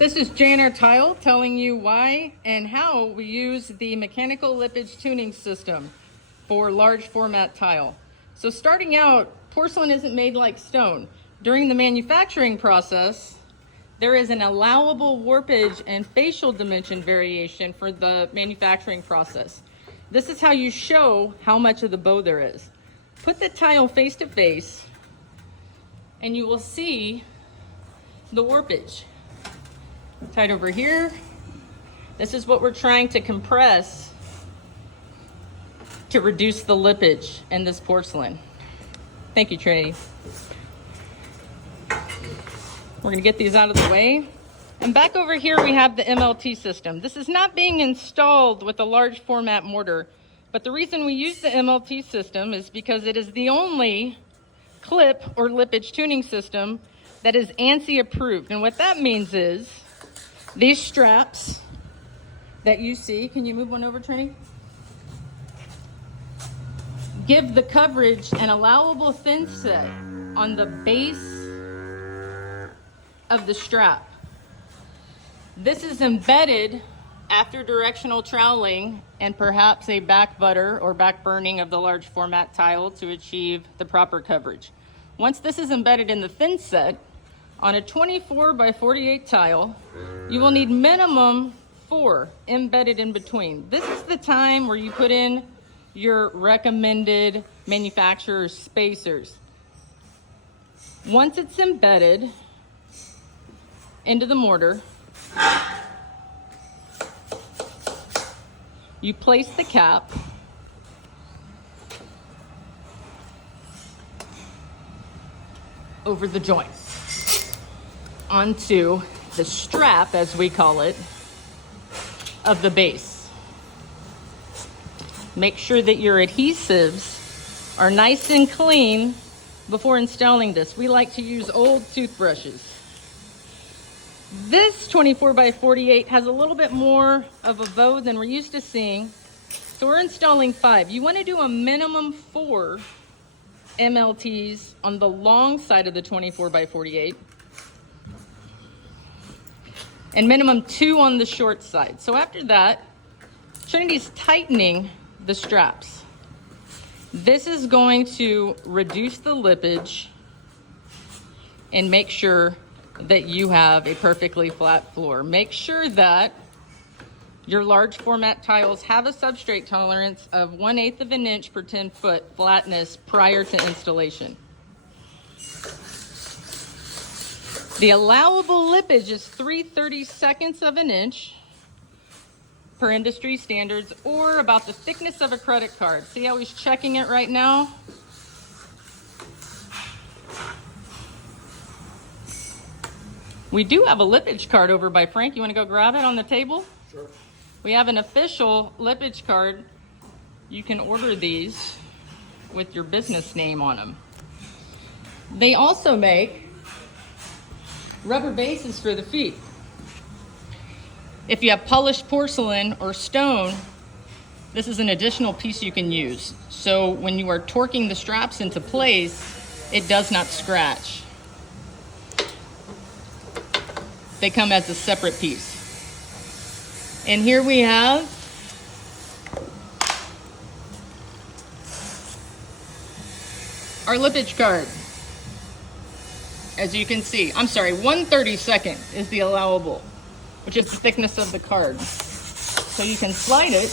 This is Jan Tile telling you why and how we use the mechanical lippage tuning system for large format tile. So starting out, porcelain isn't made like stone. During the manufacturing process, there is an allowable warpage and facial dimension variation for the manufacturing process. This is how you show how much of the bow there is. Put the tile face to face and you will see the warpage. Tight over here. This is what we're trying to compress to reduce the lippage in this porcelain. Thank you, Trinity. We're gonna get these out of the way. And back over here we have the MLT system. This is not being installed with a large format mortar, but the reason we use the MLT system is because it is the only clip or lippage tuning system that is ANSI approved. And what that means is these straps that you see, can you move one over, Trini? Give the coverage an allowable thin set on the base of the strap. This is embedded after directional troweling and perhaps a back butter or back burning of the large format tile to achieve the proper coverage. Once this is embedded in the thin set, on a 24 by 48 tile, you will need minimum 4 embedded in between. This is the time where you put in your recommended manufacturer's spacers. Once it's embedded into the mortar, you place the cap over the joint onto the strap, as we call it, of the base. Make sure that your adhesives are nice and clean before installing this. We like to use old toothbrushes. This 24 by 48 has a little bit more of a bow than we're used to seeing, so we're installing 5. You want to do a minimum 4 MLTs on the long side of the 24 by 48 and minimum 2 on the short side. So after that, Trinity's tightening the straps. This is going to reduce the lippage and make sure that you have a perfectly flat floor. Make sure that your large format tiles have a substrate tolerance of 1/8 of an inch per 10 foot flatness prior to installation. The allowable lippage is 3/32 of an inch per industry standards, or about the thickness of a credit card. See how he's checking it right now? We do have a lippage card over by Frank. You want to go grab it on the table? Sure. We have an official lippage card. You can order these with your business name on them. They also make rubber bases for the feet. If you have polished porcelain or stone, this is an additional piece you can use. So when you are torquing the straps into place, it does not scratch. They come as a separate piece. And here we have our lippage card. As you can see, I'm sorry, 1/32 is the allowable, which is the thickness of the card. So you can slide it,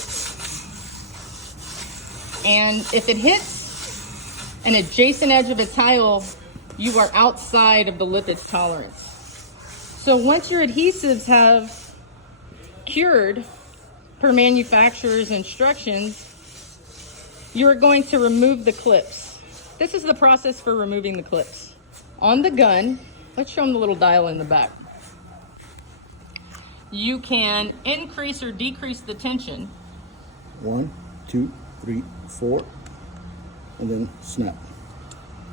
and if it hits an adjacent edge of a tile, you are outside of the lippage tolerance. So once your adhesives have cured per manufacturer's instructions, you're going to remove the clips. This is the process for removing the clips. On the gun, let's show them the little dial in the back. You can increase or decrease the tension. 1, 2, 3, 4, and then snap.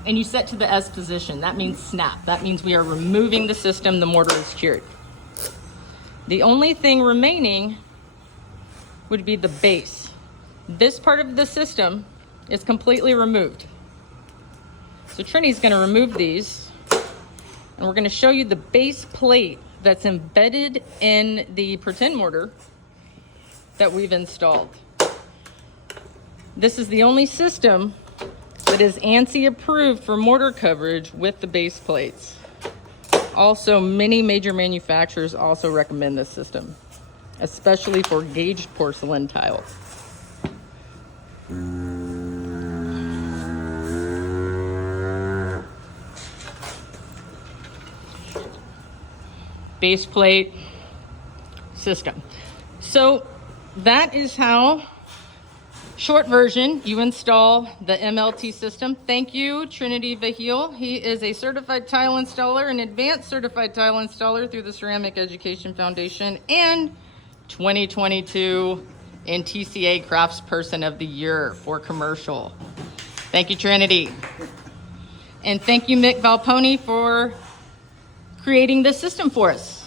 And you set to the S position. That means snap. That means we are removing the system. The mortar is cured. The only thing remaining would be the base. This part of the system is completely removed. So Trinity's going to remove these And we're going to show you the base plate that's embedded in the pretend mortar that we've installed. This is the only system that is ANSI approved for mortar coverage with the base plates. Also, many major manufacturers also recommend this system, especially for gauged porcelain tiles. Base plate system. So that is how, short version, you install the MLT system. Thank you, Trinity Vahil. He is a certified tile installer, an advanced certified tile installer through the Ceramic Education Foundation, and 2022 NTCA Craftsperson of the Year for commercial. Thank you, Trinity. And thank you, Mick Valponi, for creating this system for us.